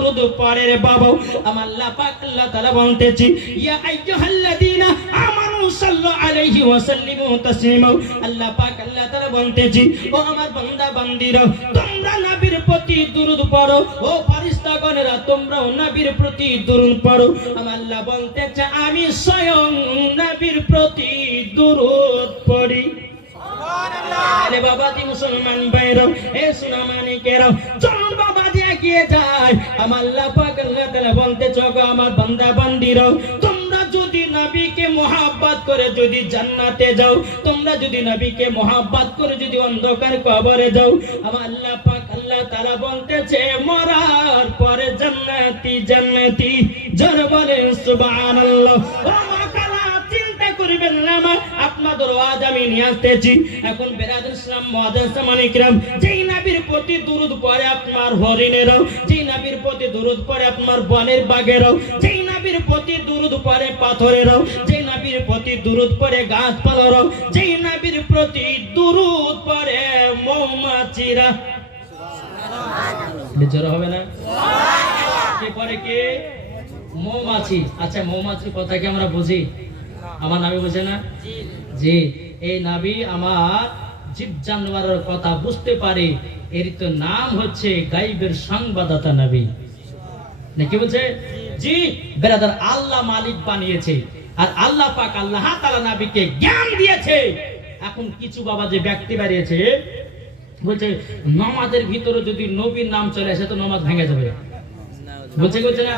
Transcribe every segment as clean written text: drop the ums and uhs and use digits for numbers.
দুরূদ পড়ে রে বাবা আমার আল্লাহ পাক আল্লাহ তাআলা বলতেছি ইয়া আইয়ুহাল্লাযীনা আমানু সাল্লু আলাইহি ওয়া সাল্লিমু তাসলিমা আল্লাহ পাক আল্লাহ তাআলা বলতেছি ও আমার বান্দা বান্দীরা তোমরা নবীর প্রতি দুরূদ পড়ো ও ফেরেশতাগণেরা তোমরাও নবীর প্রতি দুরূদ পড়ো আমার আল্লাহ বলতেছে আমি স্বয়ং নবীর প্রতি দুরূদ পড়ি সুবহানাল্লাহ আরে বাবাজি মুসলমান ভাইরা এ সোনা মানিকেরা চল বাবাজি এগিয়ে যায় আমার আল্লাহ পাক আল্লাহ তাআলা বলতেছে গো আমার বান্দা বান্দীরা তোমরা যদি নবীকে মোহাব্বত করে যদি জান্নাতে যাও তোমরা যদি নবীকে মোহাব্বত করে যদি অন্ধকার কবরে যাও আমার আল্লাহ পাক আল্লাহ তাআলা বলতেছে মরার পরে জান্নাতি জান্নাতি জোরে বলেন সুবহানাল্লাহ ও মাকালা চিন্তা করবেন না আপনাদের আওয়াজ আমি নিয়ে আসতেছি এখন বেরাদুল ইসলাম মুআজ্জাজ মানিকরাম যেই নবীর প্রতি দুরূদ পড়ে আপনার হরিণেরও যেই নবীর প্রতি দুরূদ পড়ে আপনার বনের বাঘেরও যেই নবীর প্রতি দুরূদ পড়ে পাথরেরও যেই নবীর প্রতি দুরূদ পড়ে গাছপালারও যেই নবীর প্রতি দুরূদ পড়ে মৌমাছিরা সুবহানাল্লাহ বেজর হবে না সুবহানাল্লাহ কে পড়ে কে মৌমাছি আচ্ছা মৌমাছির কথা কি আমরা বুঝি আমার নবী বুঝে না জি জি এই নবী আমার জীব জানোয়ারের কথা বুঝতে পারে এর তো নাম হচ্ছে গায়বের সংবাদদাতা নবী নাকি বলছে জি ব্রাদার আল্লাহ মালিক বানিয়েছে আর আল্লাহ পাক আল্লাহ তাআলা নবীকে জ্ঞান দিয়েছে এখন কিছু বাবা যে ব্যক্তি বাড়িয়েছে বলছে নামাজের ভিতরে যদি নবীর নাম চলে আসে তো নামাজ ভেঙে যাবে বলছে না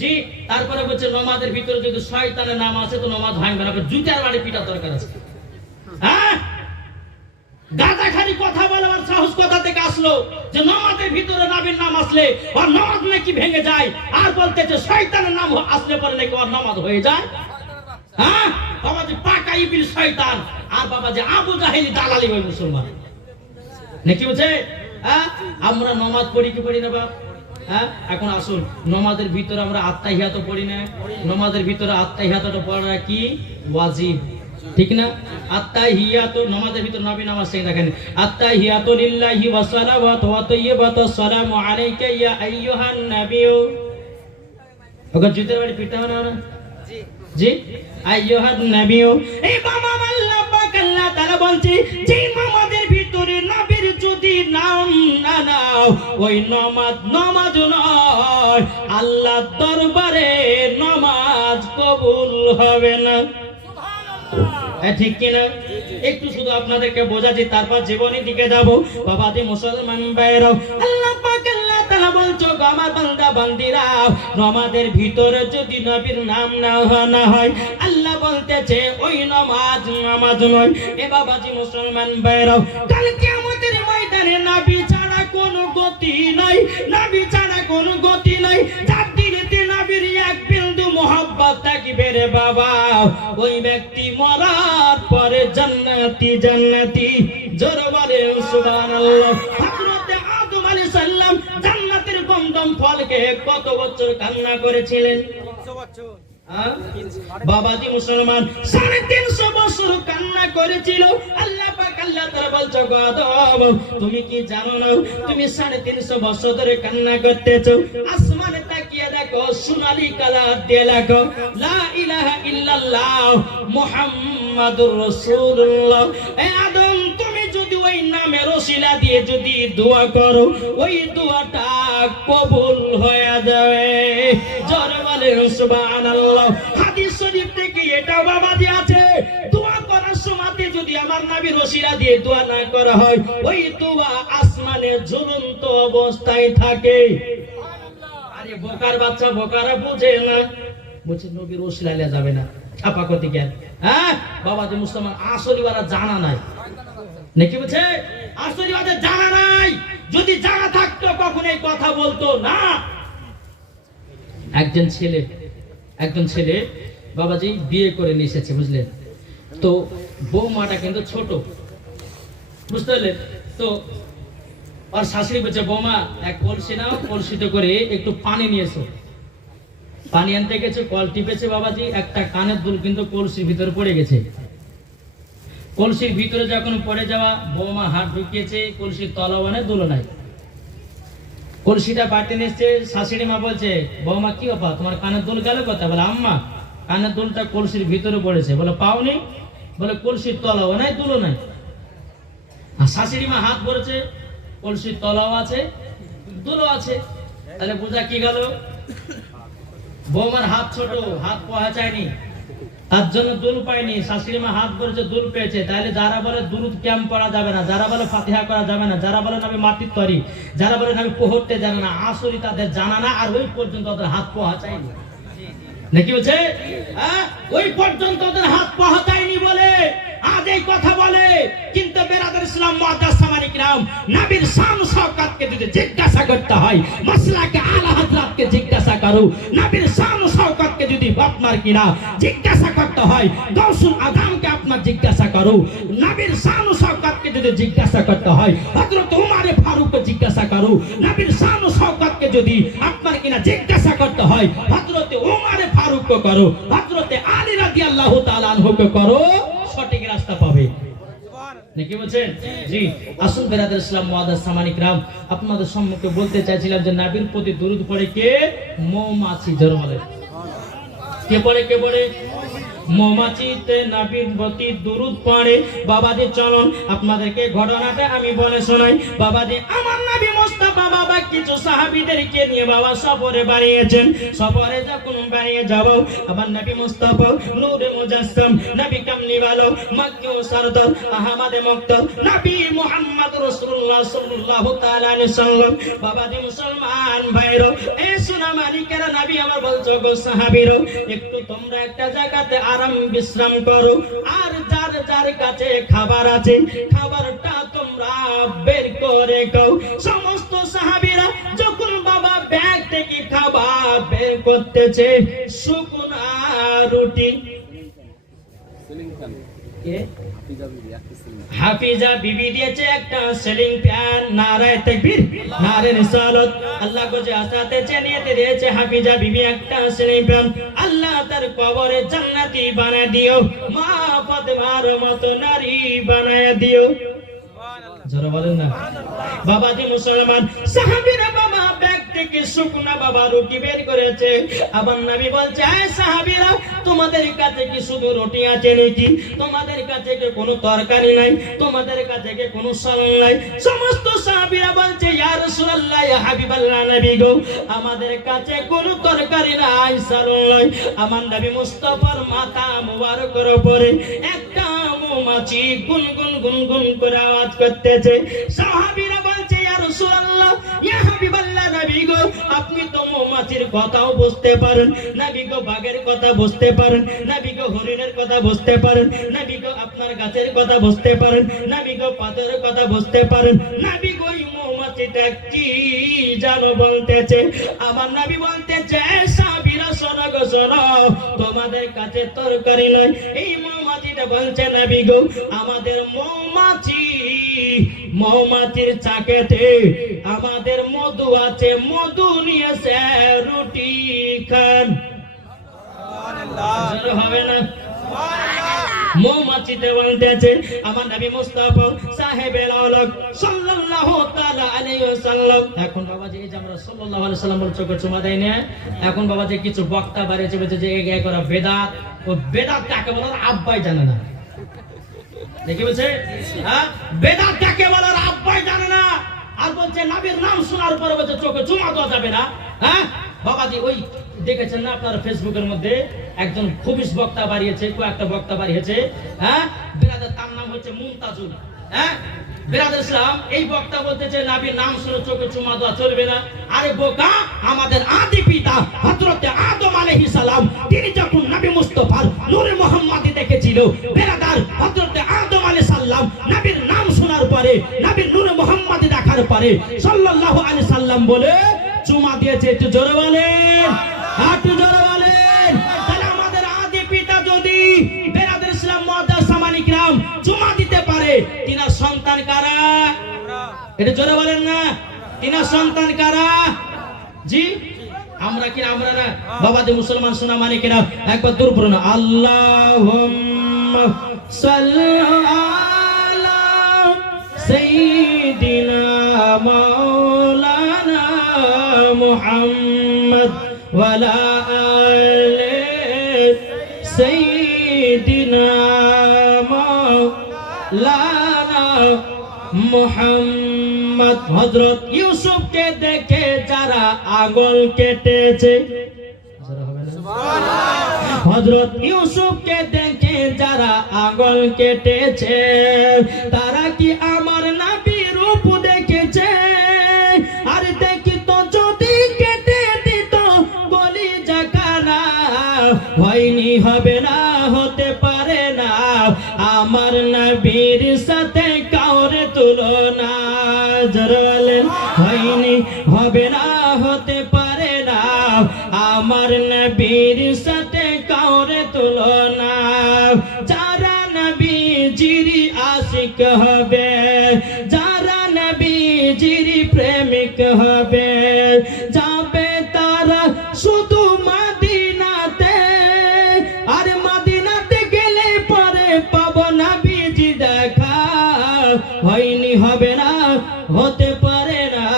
জি তারপরে বলছে নামাজের ভিতরে যদি শয়তানের নাম আছে তো নামাজ ভাঙবে না জুতার বাড়ি পিটা দরকার আছে হ্যাঁ গাজাখালি কথা বলার সাহস কোথা থেকে আসলো যে নামাজের ভিতরে নবীর নাম আসলে আর নামাজ নাকি ভেঙে যায় আর বলতেছে শয়তানের নাম আসলে পরে নাকি আর নামাজ হয়ে যায় হ্যাঁ বাবা যে পাকা ইবিল শয়তান আর বাবা যে আবু জাহেলি দালালি হয় মুসলমান নাকি বলছে হ্যাঁ আমরা নামাজ পড়ি কি পড়ি না বাপ হ্যাঁ এখন আসুন নামাজের ভিতরে আমরা আত্তাহিয়াত পড়ি না নামাজের ভিতরে আত্তাহিয়াতটা পড়া কি ওয়াজিব ঠিক না আত্তাহিয়াত নামাজের ভিতরে নবী নামাজ সেই দেখেন আত্তাহিয়াতু লিল্লাহি ওয়া সালাওয়াতু ওয়া তাইয়্যিবাতু আসসালামু আলাইকা ইয়া আইয়ুহান নাবিয়্যু ওকে জুতার বাড়ি পিটা না জি জি আইয়ুহান নাবিয়্যু এই বাবা আল্লাহ পাক আল্লাহ তাআলা বলছে যে নামাজের ভিতরে নবীর যদি নাম না নাও ওই নামাজ নয় আল্লাহর দরবারে নামাজ কবুল হবে না ঠিক কিনা একটু শুধু আপনাদেরকে বোঝাচ্ছি তারপর জীবনের দিকে যাব বাবাজি মুসলমান ভাইরা আল্লাহ পাক আল্লাহ তাআলা বলছো আমার বান্দা বান্দীরা নামাজের ভিতরে যদি নবীর নাম না হয় আল্লাহ বলতেছে ওই নামাজ নয় এ বাবাজি মুসলমান ভাইরা কাল কিয়ামতের ময়দানে নবী ছাড়া কোনো গতি নাই নবী ছাড়া কোনো গতি নাই যার দিলেতে নবীর এক বিন্দু মোহাব্বত থাকবে রে বাবা ওই ব্যক্তি মরার পরে জান্নাতি জান্নাতি জোরে বলেন সুবহানাল্লাহ হযরত আদম আলাইহিস সালাম জান্নাতের গন্ধম ফলকে কত বছর কান্না করেছিলেন 300 বছর বাবাজি মুসলমান 350 বছর কান্না করেছিল আল্লাহ পাক আল্লাহ তাআলা বলছো গো আদম তুমি কি জানো না তুমি 350 বছর ধরে কান্না করতেছো আসমানে তাকিয়ে দেখো সোনালী কালার দিয়ে লেখো লা ইলাহা ইল্লাল্লাহ মুহাম্মাদুর রাসূলুল্লাহ এ আদম তুমি যদি ওই নামের ওসিলা দিয়ে যদি দোয়া করো ওই দোয়াটা কবুল হয়ে যাবে জোরে বলেন সুবহানাল্লাহ হাদিস শরীফ থেকে এটা বাবাজি আছে দোয়া করার সময় যদি আমার নবীর ওসিলা দিয়ে দোয়া না করা হয় ওই দোয়া আসমানে ঝুলন্ত অবস্থায় থাকে আরে বোকার বাচ্চা বোকারা বুঝে না বলছে নবীর ওসিলা নিয়ে যাবে না ছাপাকতি জ্ঞান হ্যাঁ বাবাজি মুসলমান আসলে ওরা জানা নাই নাকি বলছে আসলে ওদের জানা নাই যদি জানা থাকতো কখনো এই কথা বলতো না একজন ছেলে বাবাজি বিয়ে করে নিয়ে এসেছে বুঝলেন তো বৌমাটা কিন্তু ছোট বুঝতে পারলেন তো আর শাশুড়ি বলছে বৌমা এক কলসি নাও কলসিতে করে একটু পানি নিয়েছো পানি আনতে গেছে কল টিপেছে বাবাজি একটা কানের দুল কিন্তু কলসির ভিতরে পড়ে গেছে কলসির ভিতরে যখন পড়ে যাওয়া বৌমা হাত ঢুকিয়েছে কলসির তলাবানে দুল নাই কলসিটা বাড়িতে নিয়ে এসছে, শাশুড়ি মা বলছে বৌমা কি ব্যাপার তোমার কানের দুল গেল কথা? বলে আম্মা কানের দুলটা কলসির ভিতরে পড়েছে। বলে পাওনি? বলে কলসির তলাও নাই দুলও নাই। আর শাশুড়ি মা হাত পড়েছে, কলসির তলাও আছে দুলও আছে। তাহলে বোঝা কি গেল? বৌমার হাত ছোট, হাত পৌঁছায়নি, তার জন্য দুল পায়নি। শাশুড়ি মা হাত ধরেছে, দুল পেয়েছে। তাহলে যারা বলে দুরুদ ক্যাম্প পড়া যাবে না, যারা বলে ফাতিহা করা যাবে না, যারা বলে আমি মাটির তরি, যারা বলে আমি পড়তে জানে না, আসলে তাদের জানা না, আর ওই পর্যন্ত তাদের হাত পৌঁছায়নি। নাকি বলছে ওই পর্যন্ত ওদের হাত পৌঁছায়নি বলে আজ এই কথা বলে। কিন্তু বেরাদার ইসলাম মুআজ্জাজ সামানিক রাম, নবীর শান শওকতকে যদি জিজ্ঞাসা করতে হয়, মাসলাকে আলা হযরতকে জিজ্ঞাসা করো। নবীর শান শওকতকে যদি আপনার কিনা জিজ্ঞাসা করতে হয়, গাউসুল আযমকে আপনার জিজ্ঞাসা করো। নবীর শান শওকতকে যদি জিজ্ঞাসা করতে হয়, হযরত উমর ফারুককে জিজ্ঞাসা করো। নবীর শান শওকতকে যদি আপনার কিনা জিজ্ঞাসা করতে হয়, হযরত উমর ফারুককে করো, হযরত আলী রাদিয়াল্লাহু তাআলা আনহুকে করো, সঠিক রাস্তা পাবে। নাকি বলছেন? জি। আসুন বেরাদার ইসলাম মুআজ্জাজ সামানিক রাম, আপনাদের সম্মুখে বলতে চাইছিলাম যে নবীর প্রতি দরুদ পড়ে কে? মৌমাছি। জোরে বলে কে পড়ে? কে পড়ে? মৌমাছিতে নবীর প্রতি দরুদ পড়ে। বাবাজি চলুন আপনাদেরকে ঘটনাটা আমি বলে শোনাই। বাবাজি আমার নবী মুস্তাফা বাবা কিছু সাহাবীদেরকে নিয়ে বাবা সফরে বেরিয়েছেন। সফরে যখন বেরিয়ে যাব, আমার নবী মুস্তাফা নূরে মুজাসসাম, নবী কামলিওয়ালা, মক্কি ও সরদার, আহমদে মুক্তার, নবী মুহাম্মদ রাসূলুল্লাহ সাল্লাল্লাহু তাআলা আলাইহি সাল্লাম। বাবাজি মুসলমান ভাইরা, এই সোনা মালিকেরা, নবী আমার বলছো গো সাহাবীরা, একটু তোমরা একটা জায়গাতে আরাম বিশ্রাম করো, আর যার যার কাছে খাবার আছে খাবারটা তোমরা বের করে খাও। সমস্ত সাহাবীরা যখন বাবা ব্যাগ থেকে খাবার বের করতেছে, শুকনা রুটি, হাফিজা বিবি দিয়েছে একটা সিলিং ফ্যান। নারায়ে তাকবীর, নারে রিসালাত। আল্লাহ को জাসাতে জানিয়ে দিয়েছে হাফিজা বিবি একটা সিলিং ফ্যান। আল্লাহ তার কবরে জান্নাতি বানায় দিও, মা ফাতেমার মতো নারী বানায় দিও। জোরে বলেন না বাবাজি মুসলমান। সাহাবীরা বাবা ব্যাগ থেকে শুকনা বাবা রুটি বের করেছে। আবার নবী বলছে, এই সাহাবীরা তোমাদের কাছে কি শুধু রুটি আছে নাকি? তোমাদের কাছে কি কোনো তরকারি নাই? তোমাদের কাছে কি কোনো সালাদ নাই? সমস্ত সাহাবীরা বলছে, ইয়া রাসূলুল্লাহ, ইয়া হাবিবাল্লাহ, নবী গো আমাদের কাছে কোনো তরকারি নাই, সালাদ নাই। আমার নবী মুস্তাফার মাথা মুবারকের উপরে একটা মৌমাছি গুনগুন গুনগুন করে আওয়াজ করতেছে। সাহাবীরা বলছে, ইয়া রাসূলুল্লাহ, ইয়া হাবিবাল্লাহ, নবী গো আপনি তো মৌমাছির কথাও বুঝতে পারেন, নবী গো বাঘের কথা বুঝতে পারেন, নবী গো হরিণের কথা বুঝতে পারেন, নবী গো আপনার গাছের কথা বুঝতে পারেন, নবী গো পাথরের কথা বুঝতে পারেন, নবী গো এই মৌমাছিটা কি জানো বলতেছে? আমার নবী বলতেছে, সাহাবীরা শোনো গো শোনো, তোমাদের কাছে তরকারি নয়। এই মৌমাছিটা বলছে, নবী গো আমাদের মৌমাছির চাকেতে আমাদের মধু আছে, মধু নিয়েছে, রুটি খান। হবে না? মৌমাছিতে বলতেছে আমার নবী মুস্তাফা সাহেবের আওলাদ সাল্লাল্লাহু তাআলা আলাইহি ওয়াসাল্লাম। এখন বাবাজি এই যে আমরা সাল্লাল্লাহু আলাইহি ওয়াসাল্লাম বলে চোখে চুমা দেই না, এখন বাবাজি কিছু বক্তা বাড়িয়েছে বলছে যে এই করা বেদাত। ও বেদাত কাকে বলে আব্বাই জানে না। দেখি বলছে হ্যাঁ বেদাত কাকে বলে আব্বাই জানে না, আর বলছে নবীর নাম শোনার পরে বলছে চোখে চুমা দেওয়া যাবে না। হ্যাঁ বাবাজি ওই দেখেছেন না আপনারা ফেসবুকের মধ্যে একজন খুবিস বক্তা বাড়িয়েছে, কয়েকটা বক্তা বাড়িয়েছে। হ্যাঁ বেরাদার তার নাম হচ্ছে মুমতাজুল। হ্যাঁ বেরাদার ইসলাম এই বক্তা বলতেছে নবীর নাম শুনে চোখে চুমা দেওয়া চলবে না। আরে বোকা, আমাদের আদি পিতা হযরত আদম আলাইহিস সালাম তিনি যখন নবী মুস্তাফার নূরে মুহাম্মাদি দেখেছিল, বেরাদার হযরত আদম আলাইহিস সালাম নবীর নাম শোনার পরে, নবীর নূরে মুহাম্মাদি দেখার পরে সাল্লাল্লাহু আলাইহি সাল্লাম বলে চুমা দিয়েছে। একটু জোরে বলেন, একটু জোরে বলেন। তাহলে আমাদের আদি পিতা যদি বেরাদার ইসলাম মুআজ্জাজ সামানিক রাম চুমা দিতে পারে, তিনার সন্তান কারা? এটা জোরে বলেন না, তিনার সন্তান কারা? জি আমরা কি? আমরা না বাবাজি মুসলমান সোনা মানিকেরা একবার দূর পড়ুন, আল্লাহুম্মা সাল্লি আলা সাইয়্যিদিনা মাওলানা মুহাম্মদ ওয়ালা আলে সাইয়্যিদিনা মাওলানা মুহাম্মদ। হযরত ইউসুফকে দেখে যারা আঙুল কেটেছে, হযরত ইউসুফকে দেখে যারা আঙুল কেটেছে, তারা কি আমার নবীর রূপ দেখেছে? আর দেখিত যদি কেটে দিত বলি জাকানা, হয়নি, হবে না, হতে পারে না আমার নবীর সাথে কাউরে তুলনা। যারা বলেন হয়নি, হবে না, হতে পারে না আমার নবীর সাথে কাউরে তুলনা। যারা নবীজির আশিক হবে, যারা নবীজির প্রেমিক হবে, যাবে তারা শুধু মদিনাতে। আর মদিনাতে গেলে পরে পাবো নবীজি দেখা। হয়নি, হবে না, হতে পারে না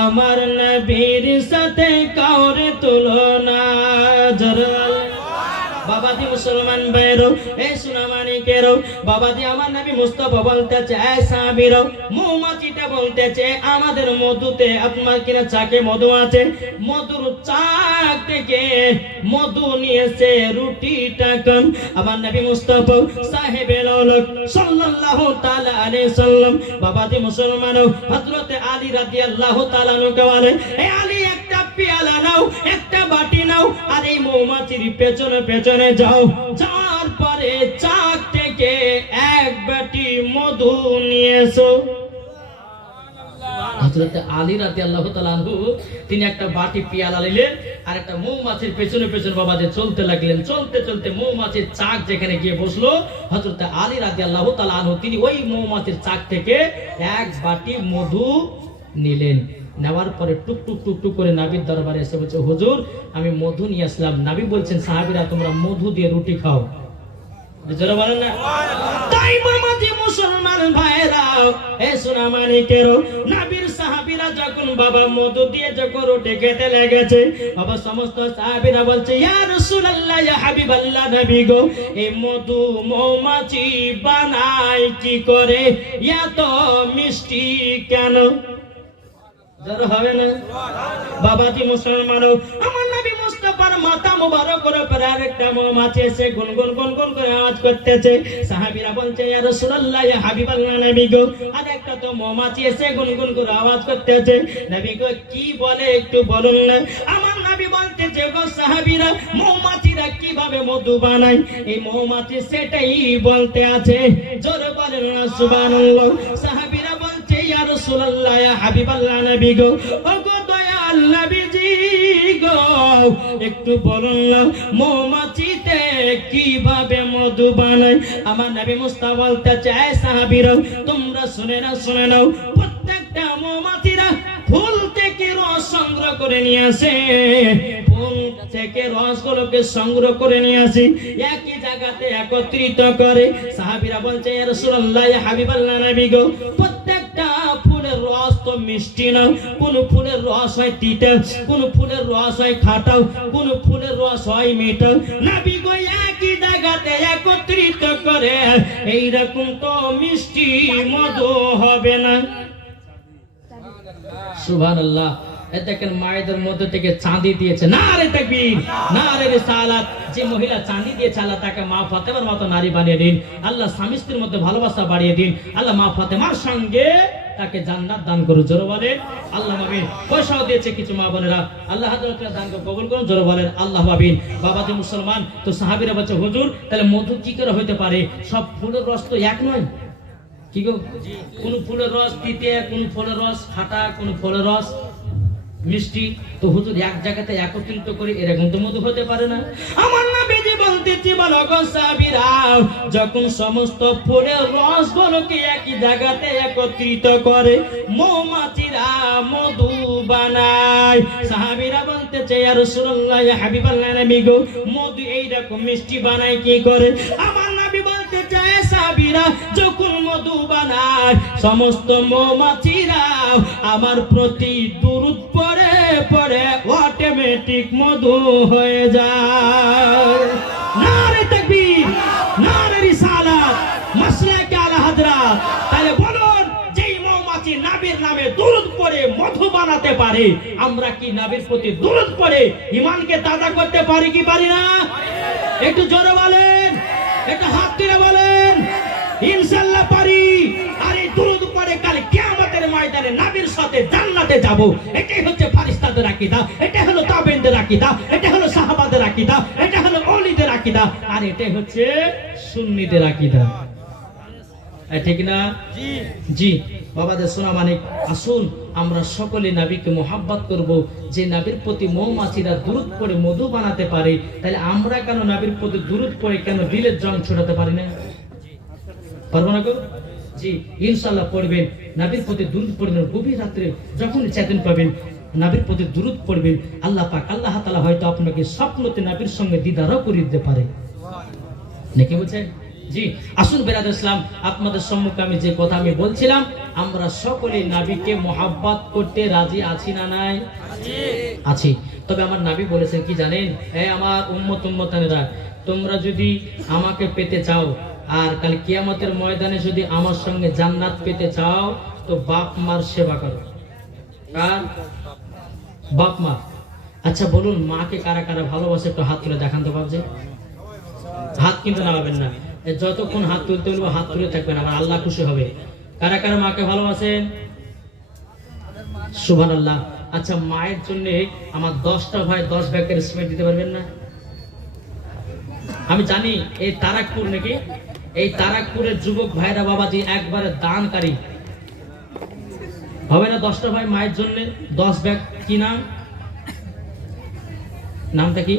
আমার নবীর সাথে কাউরে তুলনা। বাবাজি মুসলমান ভাইরো, এই সুনামানিকেরো, বাবাজি আমার নবী মুস্তাফা বলতেছে, এই সাহাবীরো, মৌমাছিটা বলতেছে আমাদের মধুতে, আপনার কিনা চাকে মধু আছে, মধুর চাক থেকে মধু নিয়েছে রুটিটা কম। আমার নবী মুস্তাফা সাহেবে লৌলক সাল্লাল্লাহু তাআলা আলাইহি সাল্লাম, বাবাজি মুসলমানও, হযরত আলী রাদিয়াল্লাহু তাআলা আনহু বলে, এই আলী একটা পেয়ালা নাও, একটা বাটি নাও, আর এই মৌমাছির পেছনে পেছনে যাও, যাওয়ার পরে চাক থেকে এক বাটি মধু নিয়ে এসো। হযরত আলী রাদিয়াল্লাহু তাআলা আনহু তিনি একটা বাটি পেয়ালা নিলেন আর একটা মৌমাছির পেছনে পেছনে বাবাজি চলতে লাগলেন। চলতে চলতে মৌমাছির চাক যেখানে গিয়ে বসলো, হযরত আলী রাদিয়াল্লাহু তাআলা আনহু তিনি ওই মৌমাছির চাক থেকে এক বাটি মধু নিলেন। নেওয়ার পরে টুক টুক টুক টুক করে নবীর দরবারে এসে বলছে, হুজুর আমি মধু নিয়ে আসলাম। নবী বলছেন, সাহাবীরা তোমরা মধু দিয়ে রুটি খাও। যারা বলেন না, তাই বাবাজি মুসলমান ভাইরা, এ সুনামানিকেরো, নবীর সাহাবীরা যখন বাবা মধু দিয়ে যখন রুটি খেতে লেগেছে, বাবা সমস্ত সাহাবীরা বলছে, ইয়া রাসূলুল্লাহ, ইয়া হাবিবাল্লাহ, নবী গো, এই মধু মৌমাছি বানায় কি করে, এত মিষ্টি কেন? যারা হবে না বাবাজি মুসলমানও, আমার নবী মুস্তাফার মাথা মোবারকের উপরে আরেকটা মৌমাছি এসে গুনগুন গুনগুন করে আওয়াজ করতেছে। সাহাবীরা বলছে, ইয়া রাসূলুল্লাহ, ইয়া হাবিবাল্লাহ, নবী গো, আরেকটা তো মৌমাছি এসে গুনগুন করে আওয়াজ করতেছে। নবী গো কি বলে একটু বলুন না। আমার নবী বলতেছে, গো সাহাবীরা, মৌমাছিরা কিভাবে মধু বানায়, এই মৌমাছি সেটাই বলতে আছে। জোরে বলেন না সুবহানাল্লাহ। সাহাবীরা বলছে, ইয়া রাসূলুল্লাহ, ইয়া হাবিবাল্লাহ, নবী গো, ওগো দয়াল নবীজি গো, একটু বলুন না মৌমাছিতে কিভাবে মধু বানায়। আমার নবী মুস্তাফা বলতে চায়, সাহাবীরা তোমরা শুনে নাও, প্রত্যেকটা মৌমাছিরা ফুল থেকে রস সংগ্রহ করে নিয়ে আসে, ফুল থেকে রসগুলোকে সংগ্রহ করে নিয়ে আসি, একই জায়গাতে একত্রিত করে। সাহাবীরা বলছে, ইয়া রাসূলুল্লাহ, ইয়া হাবিবাল্লাহ, নবী গো, প্রত্যেকটা ফুলের রস তো মিষ্টি না, কোন ফুলের রস হয় তিতা, কোন ফুলের রস হয় খাটা, কোন ফুলের রস হয় মিঠা। নবী গো একই জায়গাতে একত্রিত করে, এইরকম তো মিষ্টি মধু হবে না। সুবহানাল্লাহ। দেখেন মায়েদের মধ্যে থেকে চাঁদি দিয়েছে, নারে তাকবীর, নারে রিসালাত। যে মহিলা চাঁদি দিয়েছে, আল্লাহ তাকে মা ফাতেমার মতো নারী বানিয়ে দিন। আল্লাহ স্বামী স্ত্রীর মধ্যে ভালোবাসা বাড়িয়ে দিন। আল্লাহ মা ফাতেমার সঙ্গে তাকে জান্নাত দান করুন। জোরে বলেন আল্লাহ আমিন। পয়সাও দিয়েছে কিছু মা বোনেরা, আল্লাহ হাজরাতের দানকে কবুল করুন। জোরে বলেন আল্লাহ আমিন। বাবাজি মুসলমান, তো সাহাবীরা বলছে, হুজুর তাহলে মধু কি করে হইতে পারে? সব ফুলের রস তো এক নয়, কি গো? কোন ফুলের রস তিতে, কোন ফুলের রস খাটা, কোন ফুলের রস মিষ্টি। তো হুজুর এক জায়গাতে একত্রিত করে এরকম তো মধু হতে পারে না। আমার নবীজি বলতেছি, বলো গো সাহাবীরা, যখন সমস্ত ফুলের রসগুলোকে একই জায়গাতে একত্রিত করে মৌমাছিরা মধু বানায়। সাহাবীরা বলতেছে, ইয়া রাসূলুল্লাহ, ইয়া হাবিবাল্লাহ, নবী গো, মধু এইরকম মিষ্টি বানায় কি করে? আমার নবী বলতে চায়, সাহাবীরা যখন মধু বানায় সমস্ত মৌমাছিরা আমার প্রতি দুরূদ পড়ে পরে অটোমেটিক মধু হয়ে যায়। নারে তাকবীর, নারে রিসালাত, মাসলাকে আলা হযরত। তাহলে বলুন, যেই মৌমাছি নবীর নামে দুরূদ পড়ে মধু বানাতে পারে, আমরা কি নবীর প্রতি দুরূদ পড়ে ঈমানকে তাজা করতে পারি কি পারি না? একটু জোরে বলেন, একটু হাত তুলে বলেন ইনশাআল্লাহ পারি। আর এই দুরূদ পড়ে কাল কিয়ামতের ময়দানে নবীর সাথে জান্নাতে যাব। এটাই হচ্ছে ফেরেশতাদের আকীদা, এটা হলো তাবেঈনদের আকীদা, এটা হলো সাহাবাদের আকীদা, এটা হলো ওলিদের আকীদা, আর এটাই হচ্ছে সুন্নিদের আকীদা। ঠিক না? জি জি বাবাদের সোনা মানিক, আসুন আমরা সকলে নবীকে মোহাব্বত করব। যে নবীর প্রতি মৌমাছিরা দুরূদ পড়ে মধু বানাতে পারে, তাহলে আমরা কেন নবীর প্রতি দুরূদ পড়ে কেন দিলের জং ছড়াতে পারি না? পারবো না গো? জি ইনশাআল্লাহ পড়বেন, নবীর প্রতি দুরূদ পড়বেন। গভীর রাত্রে যখন চেতন পাবেন নবীর প্রতি দুরূদ পড়বেন। আল্লাহ পাক আল্লাহ তাআলা হয়তো আপনাকে স্বপ্নতে নবীর সঙ্গে দিদারও করে দিতে পারে, নাকি বলছেন? জি আসুন বেরাদর ইসলাম, আপনাদের সম্মুখে আমি যে কথা আমি বলছিলাম, আমরা সকলে নবীকে মোহাব্বত করতে রাজি আছি না নাই? আছি। তবে আমার নবী বলেছেন কি জানেন? আমার উম্মতেরা, তোমরা যদি আমাকে পেতে চাও আর কাল কিয়ামতের ময়দানে যদি আমার সঙ্গে জান্নাত পেতে চাও, তো বাপ মার সেবা করো। কার? বাপ মা। আচ্ছা বলুন, মাকে কারা কারা ভালোবাসে? একটু হাত তুলে দেখান তো বাবজি। হাত কিন্তু নামাবেন না, যতক্ষণ হাত তুলতে বলবো হাত তুলে থাকবেন, আমার আল্লাহ খুশি হবে। কারা কারা মাকে ভালোবাসেন? সুবহানাল্লাহ। আচ্ছা মায়ের জন্য আমার 10টা ভাই 10 ব্যাগের সিমেন্ট দিতে পারবেন না? আমি জানি এই তারাকপুর নাকি, এই তারাকপুরের যুবক ভাইরা বাবাজি একবারে দানকারী হবে না? 10টা ভাই মায়ের জন্য 10 ব্যাগ। কি নাম? নামটা কি?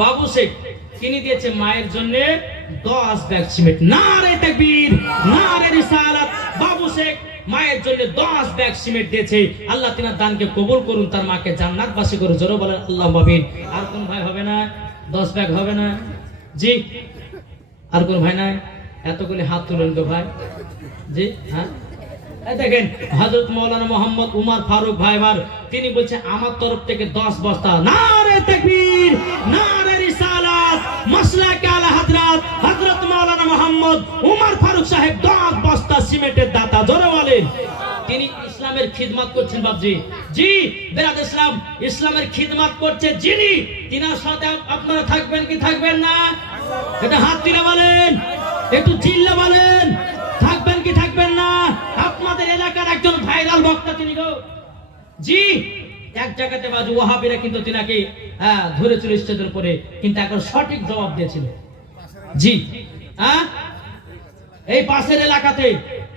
বাবু শেখ। তিনি দিয়েছে মায়ের জন্য 10 ব্যাগ সিমেন্ট। নারে তাকবীর, নারে রিসালাত। বাবু শেখ মায়ের জন্য 10 ব্যাগ সিমেন্ট দিয়েছে। আল্লাহ তিনার দানকে কবুল করুন, তার মাকে জান্নাতবাসী করুন। জোরে বলেন আল্লাহুম্মা আমিন। আর কোন ভাই হবে না? 10 ব্যাগ হবে না? জি আর কোন ভাই নাই? এতগুলি হাত তুলেন তো ভাই। জি হ্যাঁ দেখেন, হযরত মাওলানা মোহাম্মদ উমর ফারুক ভাই আমার, তিনি বলছে আমার তরফ থেকে 10 বস্তা। নারে তাকবীর, নারে রিসালাত, মাসলাকে আলা হযরত হযরত মাওলানা মোহাম্মদ উমর ফারুক সাহেব 10 বস্তা সিমেন্টের দাতা। জোরে বলেন। তিনি ইসলামের খিদমত করছেন বাবজি। জি বেরাদ ইসলাম, ইসলামের খিদমত করছে যিনি, তিনার সাথে আপনারা থাকবেন কি থাকবেন না? এটা হাত তুলে বলেন, একটু চিল্লা বলেন, থাকবেন কি থাকবেন না? আপনাদের এলাকার একজন ভাইরাল বক্তা তিনি গো। জি এক জায়গাতে বাজু ওয়াহাবিরা কিন্তু তিনাকে ধরেছিল স্টেজের উপরে, কিন্তু এখন সঠিক জবাব দিয়েছিল। জি এই পাশের এলাকাতে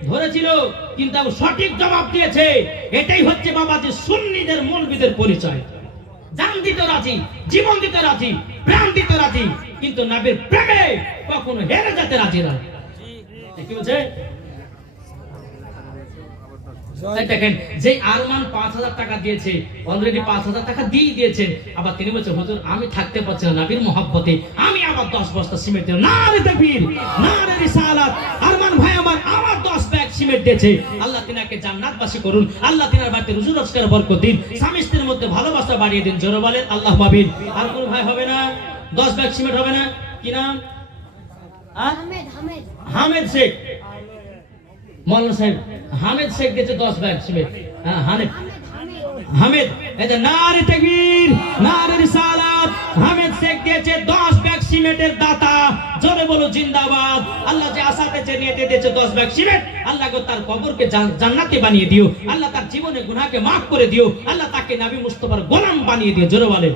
ধরেছিল, কিন্তু সঠিক জবাব দিয়েছে। এটাই হচ্ছে বাবাজি সুন্নিদের মৌলবীদের পরিচয়। জান দিতে রাজি, জীবন দিতে রাজি, প্রাণ দিতে রাজি, কিন্তু নবীর প্রেমে কখনো হেরে যেতে রাজি না। কি বলছে? দেখেন, যে আরমান 5000 টাকা দিয়েছে, অলরেডি 5000 টাকা দিয়ে দিয়েছেন, আবার তিনি বলছেন হুজুর আমি থাকতে পারছি না নবীর মহব্বতে, আমি আবার 10 বস্তা সিমেন্ট দেব। নারে তাকবীর, নারে রিসালাত। আরমান ভাই আমার 10 ব্যাগ সিমেন্ট দিয়েছে। আল্লাহ তিনাকে জান্নাতবাসী করুন, আল্লাহ তিনার বাড়িতে রুজি রোজগার বরকত দিন, স্বামী স্ত্রীর মধ্যে ভালোবাসা বাড়িয়ে দিন। জোরে বলেন আল্লাহুম্মা আমিন। আর কোন ভাই হবে না? 10 ব্যাগ সিমেন্ট হবে না? কি নাম? হামেদ শেখ। মৌলানা সাহেব হামেদ শেখ দিয়েছে 10 ব্যাগ সিমেন্ট। হামেদ, এটা নারে তাকবীর, নারে রিসালাত। হামেদ শেখ দিয়েছে 10 ব্যাগ সিমেন্টের দাতা। জোরে বলো জিন্দাবাদ। আল্লাহ যে আশাতে যে নিয়ে দিয়েছে 10 ব্যাগ সিমেন্ট, আল্লাহ গো তার কবরকে জান্নাতে বানিয়ে দিও, আল্লাহ তার জীবনে গুনাহকে maaf করে দিও, আল্লাহ তাকে নবী মুস্তাফার গোলাম বানিয়ে দিও। জোরে বলেন।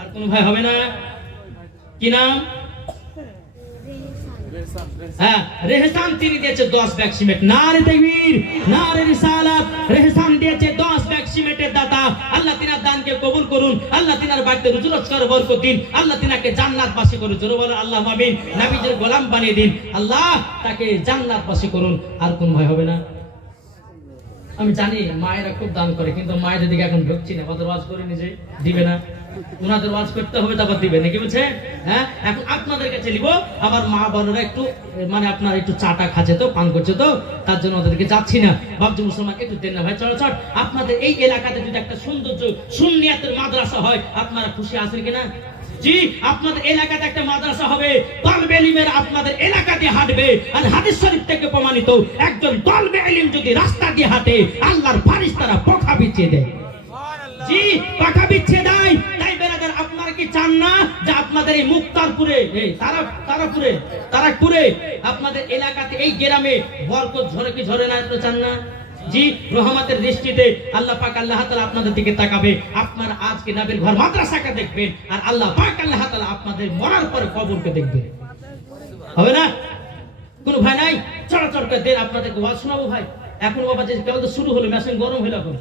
আর কোন ভাই হবে না? কি নাম? রেহসান, তিনি দিয়েছে 10 ব্যাগ সিমেন্ট। নারে তাকবীর, নারে রিসালাত। রেহসান দিয়েছে 10 ব্যাগ সিমেন্টের দাতা। আল্লাহ তিনার দানকে কবুল করুন, আল্লাহ তিনার বাড়িতে রুজি রোজগার বরকত দিন, আল্লাহ তিনাকে জান্নাতবাসী করুন। জোরে বলেন আল্লাহুম্মা আমিন। নবীর গোলাম বানিয়ে দিন, আল্লাহ তাকে জান্নাতবাসী করুন। আর কোন ভাই হবে না? আমি জানি মায়েরা খুব দান করে, কিন্তু মায়েদের দিকে এখন ঢুকছি না। কত ওয়াজ করে নিজে দিবে না, ওনাদের ওয়াজ করতে হবে, তারপর দিবে নাকি বুঝছে? হ্যাঁ, এখন আপনাদের কাছে নিব। আবার মা বোনেরা একটু মানে আপনার একটু চাটা খাচ্ছে তো, পান করছে তো, তার জন্য ওদেরকে যাচ্ছি না। ভাবছি মুসলমানকে একটু দেন না ভাই, চলো চট। আপনাদের এই এলাকাতে যদি একটা সৌন্দর্য সুন্নিয়াতের মাদ্রাসা হয়, আপনারা খুশি আছেন কিনা? জি, আপনাদের এলাকাতে একটা মাদ্রাসা হবে, তালবে ইলমের আপনাদের এলাকা দিয়ে হাঁটবে। আর হাদিস শরীফ থেকে প্রমাণিত, একজন তালবে ইলম যদি রাস্তা দিয়ে হাঁটে, আল্লাহর ফারিস্তারা পাখা বিছিয়ে দেয়। জি, পাখা বিছিয়ে দেয়। তাই বেরাদার, আপনারা কি চান না যে আপনাদের এই মুক্তারপুরে, এই তারাকপুরে আপনাদের এলাকাতে এই গ্রামে বরকত ঝরে কি ঝরে না? আপনারা চান না? জি, রহমতের দৃষ্টিতে আল্লাহ পাক আল্লাহ তাআলা আপনাদের দিকে তাকাবে। আপনারা আজকে নবীর ঘর মাদ্রাসাকে দেখবেন, আর আল্লাহ পাক আল্লাহ তাআলা আপনাদের মরার পরে কবরকে দেখবেন। হবে না? কোন ভাই নাই? চড়াচড় করে দেন, আপনাদেরকে ওয়াজ শোনাবো ভাই। এখন বাবা যে কেবল তো শুরু হলো, মেশিন গরম হলো এখন,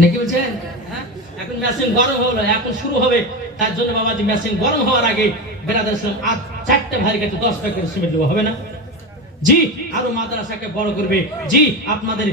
নাকি বলছেন? হ্যাঁ, এখন মেশিন গরম হলো, এখন শুরু হবে। তার জন্য বাবা যে মেশিন গরম হওয়ার আগে বেরাদার ইসলাম আজ 4টে ভাইয়ের কাছে 10 টাকা করে সিমেন্ট দেবো, হবে না? জি, আরো মাদ্রাসাকে বড় করবে। জি, আপনাদের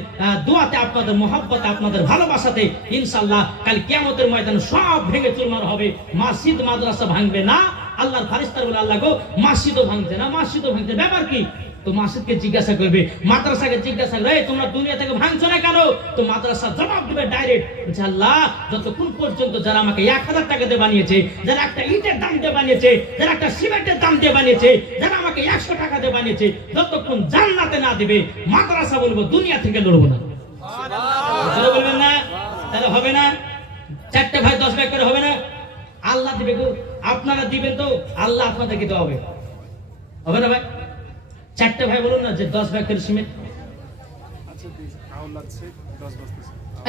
দোয়াতে, আপনাদের মোহাব্বতে, আপনাদের ভালোবাসাতে ইনশাআল্লাহ কাল কিয়ামতের ময়দানে সব ভেঙে চুরমার হবে। মসজিদ মাদ্রাসা ভাঙবে না। আল্লাহর ফারিস্তারা বলে, আল্লাহ গো, মসজিদও ভাঙছে না, মসজিদও ভাঙছে, ব্যাপার কি? তো মসজিদকে জিজ্ঞাসা করবে, মাদ্রাসাকে জিজ্ঞাসা করবে, তোমরা দুনিয়া থেকে ভাঙছো না কেন? তো মাদ্রাসা জবাব দেবে ডাইরেক্ট, আল্লাহ, যতক্ষণ পর্যন্ত যারা আমাকে 1000 টাকা দিয়ে বানিয়েছে, যারা একটা ইটের দাম দিয়ে বানিয়েছে, যারা একটা সিমেন্টের দাম দিয়ে বানিয়েছে, যারা আমাকে 100 টাকা দিয়ে বানিয়েছে, যতক্ষণ জান্নাতে না দিবে, মাদ্রাসা বলবো দুনিয়া থেকে লড়বো না। সুবহানাল্লাহ বলবেন না? তাহলে হবে না? 4টে ভাই 10 ভাগ করে হবে না? আল্লাহ দিবে গো, আপনারা দিবেন তো আল্লাহ আপনাদেরকে দেওয়া হবে, হবে না ভাই? 4টে ভাই বলুন না যে 10 ভাগ করে সিমেন্ট।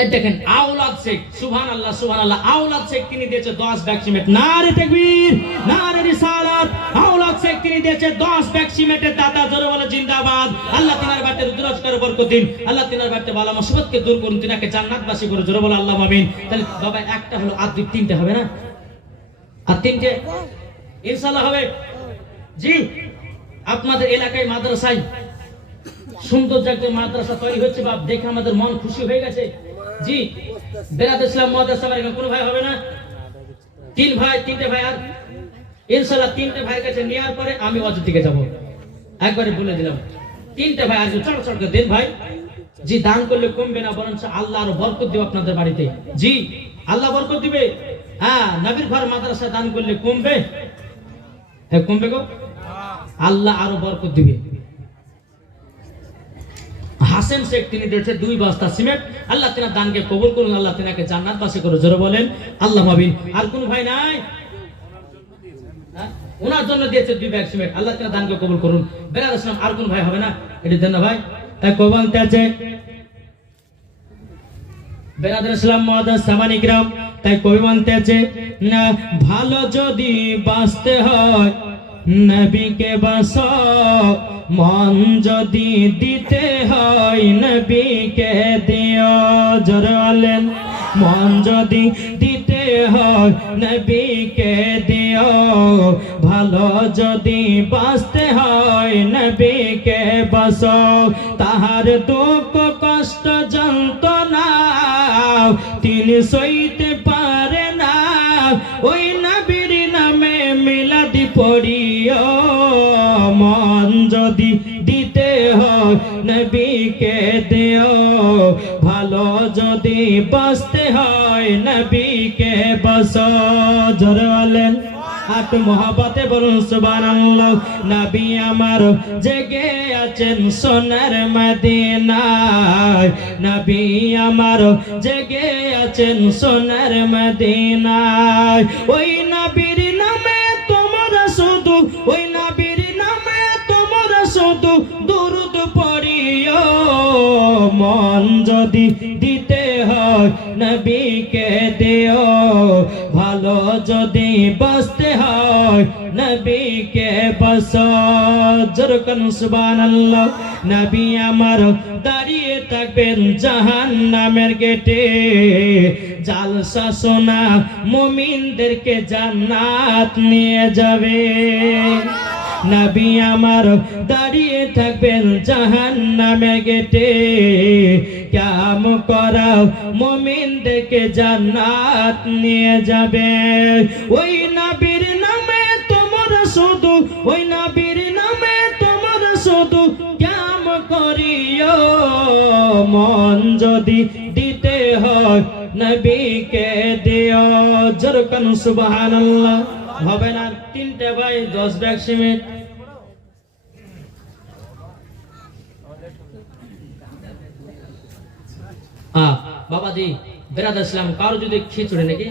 এই দেখেন আওলাদ শেখ, সুবহানাল্লাহ সুবহানাল্লাহ, আওলাদ শেখ তিনি দিয়েছে 10 ব্যাগ সিমেন্ট। নারে তাকবীর, নারে রিসালাত। আওলাদ শেখ তিনি দিয়েছে 10 ব্যাগ সিমেন্টের দাতা, জোরে বলে জিন্দাবাদ। আল্লাহ তিনার বাড়িতে রুজরাজ করে বরকত দিন, আল্লাহ তিনার বাড়িতে বালা মুসিবতকে দূর করুন, তিনাকে জান্নাতবাসী করে, জোরে বলে আল্লাহ আমিন। তাহলে বাবা একটা হলো, আর 2-3টে হবে না? আর 3টে ইনশাআল্লাহ হবে। জি, আপনাদের এলাকায় মাদ্রাসায় সুন্দর একটা মাদ্রাসা তৈরি হচ্ছে, বাপ দেখে আমাদের মন খুশি হয়ে গেছে। জি, বেরাদ ইসলাম মাদ্রাসা বাড়ি কোন ভাই হবে না? 3টে ভাই, আর ইনশাআল্লাহ 3টে ভাইয়ের কাছে নেওয়ার পরে আমি অযোধ্যা যাব, একবারে বলে দিলাম। 3টে ভাই আর চড় চড় করে দেন ভাই। জি, দান করলে কমবে না, বরং আল্লাহ আরো বরকত দিবে আপনাদের বাড়িতে। জি, আল্লাহ বরকত দিবে। হ্যাঁ, নবীর ঘর মাদ্রাসা দান করলে কমবে? হ্যাঁ, কমবে গো, আল্লাহ আরো বরকত দিবে। হাসেম শেখ তিনি দিয়েছে 2 বস্তা সিমেন্ট, আল্লাহ তিনার দানকে কবুল করুন, আল্লাহ তিনাকে জান্নাতবাসী করুন, জোরে বলেন আল্লাহ আমিন। আর কোন ভাই নাই? ওনার জন্য দিয়েছে 2 ব্যাগ সিমেন্ট, আল্লাহ তিনার দানকে কবুল করুন। বেরাদ ইসলাম আর কোন ভাই হবে না? এটা দেন না ভাই। তাই কবুল তেছে বেরাদ ইসলাম মাদাস সামানি গ্রাম, তাই কবি মানতেছে, ভালো যদি বাঁচতে হয় নবীকে বাঁচাও, মন যদি দিতে হয় নবীকে দিও, জোরে বলেন, মন যদি দিতে হয় নবীকে দিও, ভালো যদি বাঁচতে হয় নবীকে বাঁচাও, তাহার দুঃখ কষ্ট যন্ত্রণা তিনি সইতে পারে না, ওই নবীর নামে মিলাদি পড়িও, মন যদি দিতে হয় নবীকে দিও, ভালো যদি বাঁচতে হয় নবীকে বাঁচাও, জোরে বলেন আত মোহাব্বতে বলুন সুবহানাল্লাহ। নবী আমার জেগে আছেন সোনার মদিনায়, নবী আমার জেগে আছেন সোনার মদিনায়, ওই নবীর নামে তোমরা শুধু, ওই নবীর নামে তোমরা শুধু দুরূদ পড়িও, মন যদি দিতে হয় নবীকে দিও, ভালো যদি বাঁচতে হয় নবীকে বাঁচাও, জোরে বলুন সুবহানাল্লাহ। নবী আমার দাঁড়িয়ে থাকবেন জাহান্নামের গেটে, জালসা শোনা মুমিনদেরকে জান্নাত নিয়ে যাবে। নবী আমার দাঁড়িয়ে থাকবেন জাহান্নামে গেটে কিয়াম করাও মুমিনদেরকে জান্নাত নিয়ে যাবে ওই নবীর নামে তোমার শুধু ওই নবীর নামে তোমার শুধু কিয়াম করিও মন যদি দিতে হয় নবীকে দিও জরকান সুবহানাল্লাহ হবে না তিনটে ভাই 10 ব্যাগ সিমেন্ট বাবাজি বেরাদার ইসলাম কারো যদি খিচুড়ি নাকি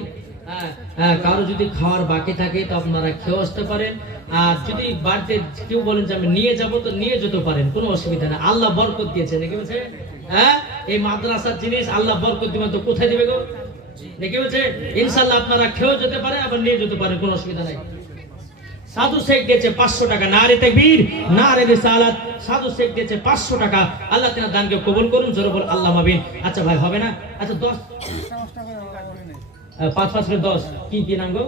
কারো যদি খাওয়ার বাকি থাকে তো আপনারা খেয়ে আসতে পারেন আর যদি বাড়িতে কেউ বলেন যে আমি নিয়ে যাব তো নিয়ে যেতে পারেন কোনো অসুবিধা নেই আল্লাহ বরকত দিয়েছে নাকি বলছে এই মাদ্রাসার জিনিস আল্লাহ বরকত দিবেন তো কোথায় দিবে গো নাকি বলছে ইনশাআল্লাহ আপনারা খেয়েও যেতে পারেন আবার নিয়ে যেতে পারেন কোনো অসুবিধা নাই সাধু শেখ দিয়েছে 500 টাকা নারে তাকবীর নারে রিসালাত সাধু শেখ দিয়েছে 500 টাকা আল্লাহ তাআলা দানকে কবুল করুন জোরে বল আল্লাহ আমিন আচ্ছা ভাই হবে না আচ্ছা 10 5 করে 10 কি নাম গো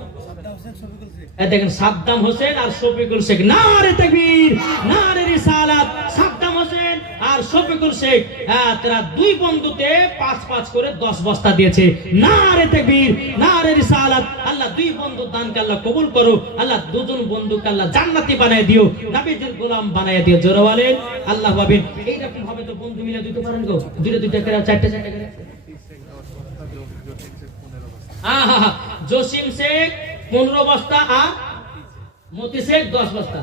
দেখেন সাদ্দাম হোসেন আর শফিকুল শেখ নারে তাকবীর নারে রিসালাত সাদ্দাম হোসেন আর শফিকুল শেখ তারা দুই বন্ধুতে 5 করে 10 বস্তা দিয়েছে নারে তাকবীর নারে রিসালাত আল্লাহ দুই বন্ধু দানকে আল্লাহ কবুল করো আল্লাহ দুজন বন্ধুকে আল্লাহ জান্নাতি বানায় দিও নবীজির গোলাম বানায় দিও জোরে বলেন আল্লাহ পাবেন এইরকম ভাবে তো বন্ধু মিলে দিতে পারেন গো দুইটা করে চারটে করে জসিম শেখ 15 বস্তা আর মতি শেখ 10 বস্তা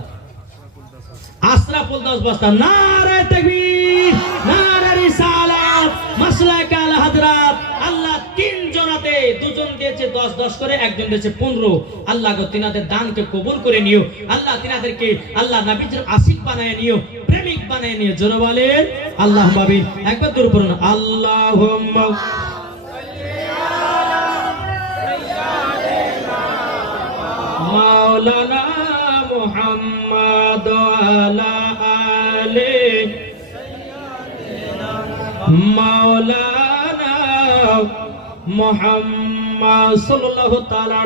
আশরাফুল 10 বস্তা নারে তাকবীর নারে রিসালাত মাসলাক আল হযরত আল্লাহ তিন জনাতে দুজন দিয়েছে 10 করে একজন দিয়েছে 15 আল্লাহ গো তিনাদের দানকে কবুল করে নিও আল্লাহ তিনাদেরকে আল্লাহ নবীজির আশিক বানায় নিও প্রেমিক বানায় নিও জোরে বলেন আল্লাহ আমিন একবার দূর পড়ুন আল্লাহুম্মা মাওলানা মুহাম্মদ আলা আলে মাওলানা মুহাম্মদ সাল্লাল্লাহু তাআলা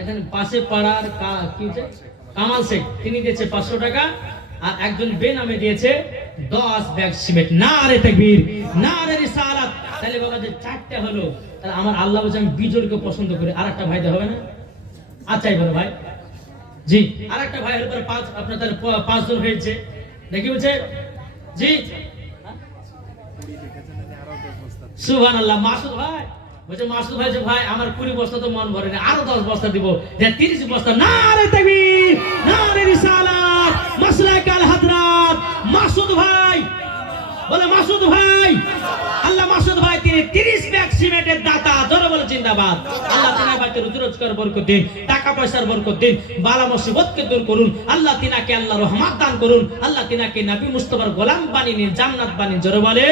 এখানে পাশে পাড়ার কি হচ্ছে কামাল শেখ তিনি দিয়েছে 500 টাকা আর একজন বেনামে দিয়েছে 10 ব্যাগ সিমেন্ট নারে তাকবীর নারে রিসালাত তাহলে বাবা যে চারটি হলো তাহলে আমার আল্লাহ বলে আমি বিজোড়কে পছন্দ করি আরেকটা ভাই দে হবে না আচ্ছা এবার ভাই জি আরেকটা ভাই হলো 5 আপনার তাহলে 5 জন হয়েছে দেখি বলছে জি সুবহানাল্লাহ মাসুদ ভাই বলছে মাসুদ ভাই যে ভাই আমার 20 বস্তা তো মন ভরে না আরো 10 বস্তা দিব যে 30 বস্তা নারে তাকবীর নারে রিসালাত মাসলাক আল হযরত মাসুদ ভাই বলে মাসুদ ভাই আল্লাহ মাসুদ ভাই তিনি 30 ব্যাগ সিমেন্টের দাতা জোরে বলে জিন্দাবাদ আল্লাহ তিনার বাড়িতে রুজি রোজগার বরকত দিন টাকা পয়সার বরকত দিন বালা মুসিবতকে দূর করুন আল্লাহ তিনাকে আল্লাহ রহমত দান করুন আল্লাহ তিনাকে নবী মুস্তাফার গোলাম বানিয়ে নিন জান্নাত বানিয়ে জোরে বলে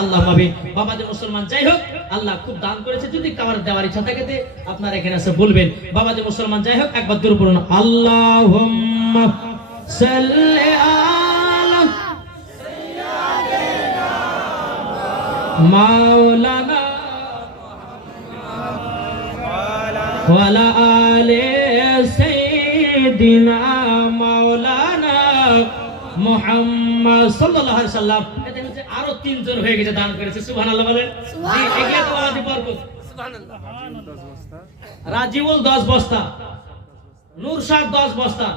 আল্লাহ পাবে বাবাদের মুসলমান যাই হোক আল্লাহ খুব দান করেছে যদি কারোর দেওয়ার ইচ্ছা থাকে তে আপনারা এখানে এসে বলবেন বাবাদের মুসলমান যাই হোক একবার দূর পড়ুন আল্লাহুম্মা সাল্লি আলা মাওলানা ওয়ালা আলে সাইয়্যিদিনা মাওলানা মুহাম্মদ সাল্লাল্লাহু আলাইহি সাল্লাম এটা হচ্ছে আরো তিনজন হয়ে গেছে দান করেছে সুবহানাল্লাহ বলেন জি এগুলা তো আল্লাহর বরকত সুবহানাল্লাহ রাজিউল 10 বস্তা নূর শাহ 10 বস্তা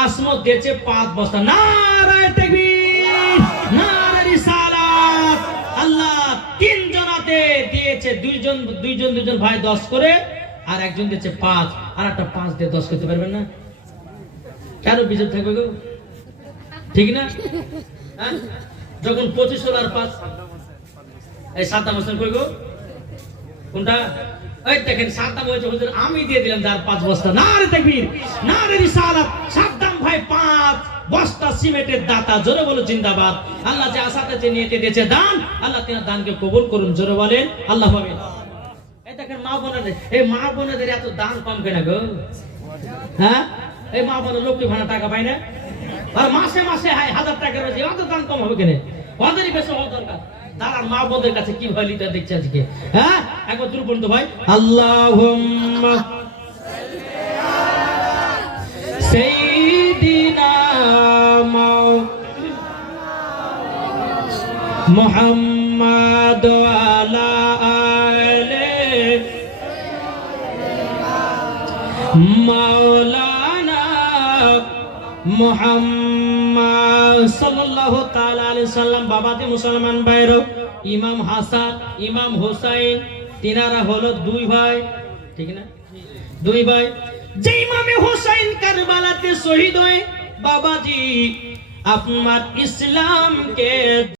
আসমত দিয়েছে 5 বস্তা নারে তাকবীর নারে রিসালাত আল্লাহ তিন জনাতে দিয়েছে দুইজন ভাই 10 করে আর একজন দিয়েছে 5 আর একটা 5 দিয়ে 10 করতে পারবেন না কেন বিজয় থাকবে গো ঠিক না হ্যাঁ যখন 25 হল আর 5 এই সাদ্দাম হোসেন কই গো কোনটা এই দেখেন সাদ্দাম হয়েছে হুজুর আমি দিয়ে দিলাম যার 5 বস্তা নারে তাকবীর নারে রিসালাত সাদ্দাম ভাই 5 বস্তা সিমেন্টের দাতা জোরে বলো জিন্দাবাদ আল্লাহ যে আশাতে যে নিয়েতে দিয়েছে দান আল্লাহ তিনার দানকে কবুল করুন জোরে বলেন আল্লাহ পাবেন এই দেখেন মা বোনেদের এত দান কম কেন গো হ্যাঁ এই মা বোনের লক্ষ্মী ভাড়া টাকা পায় না আর মাসে 1000 টাকা রয়েছে অত দান কম হবে কেন ওদেরই বেশি হওয়া দরকার দাঁড়ান মা বোনদের কাছে কি ভয় লিটার দেখছে আজকে, হ্যাঁ একবার দূর পর্যন্ত ভাই। আল্লাহুম্মা সাইয়্যিদিনা মুহাম্মাদ ওয়া আলা আলি মাওলানা মুহাম্মদ সাল্লাল্লাহু তাআলা আলাইহি সাল্লাম। বাবাতে মুসলমান ভাইরা, ইমাম হাসান ইমাম হুসাইন তিনারা হলো দুই ভাই, ঠিক না? দুই ভাই। যে ইমামে হুসাইন কারবালাতে শহীদ হয়, বাবাজি আপনার ইসলামকে